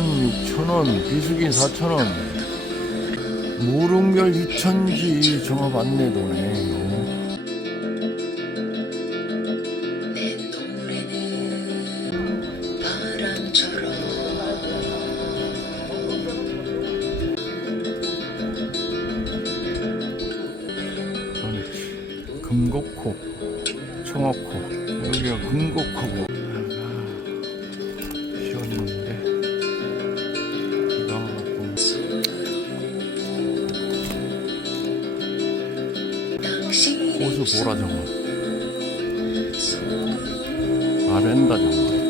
비는 6천원, 비수기 4천원, 무릉별 이천지 종합 안내도네. 내 노래는 바람처럼 그렇지. 금곡호, 청어코. 여기가 금곡호고. 호수 보라 정원. 아렌다 정원.